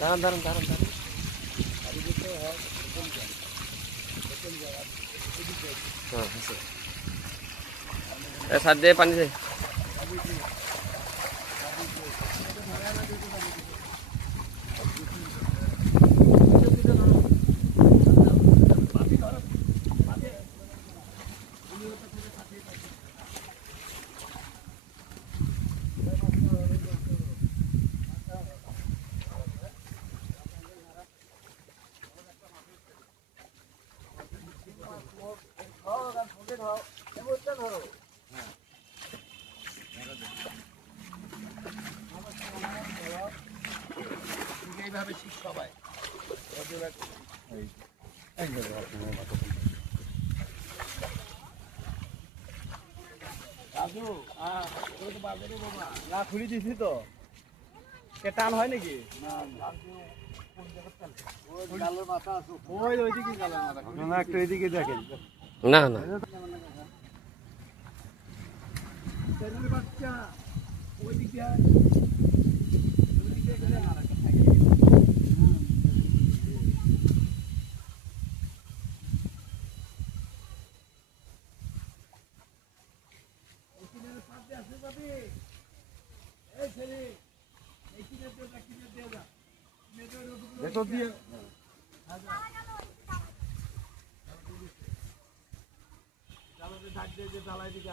দাঁড়ান দাঁড়ান দাঁড়ান দাঁড়ান। হ্যাঁ হ্যাঁ সার দিয়ে পানি দে। এইভাবে ঠিক সবাই না খুলি দিছি তো টান হয় নাকি একটু এদিকে দেখেন না না বাচ্চা ওইদিকে ভেতর দিয়ে ঢাক দিয়ে যে জ্বালাই দিকে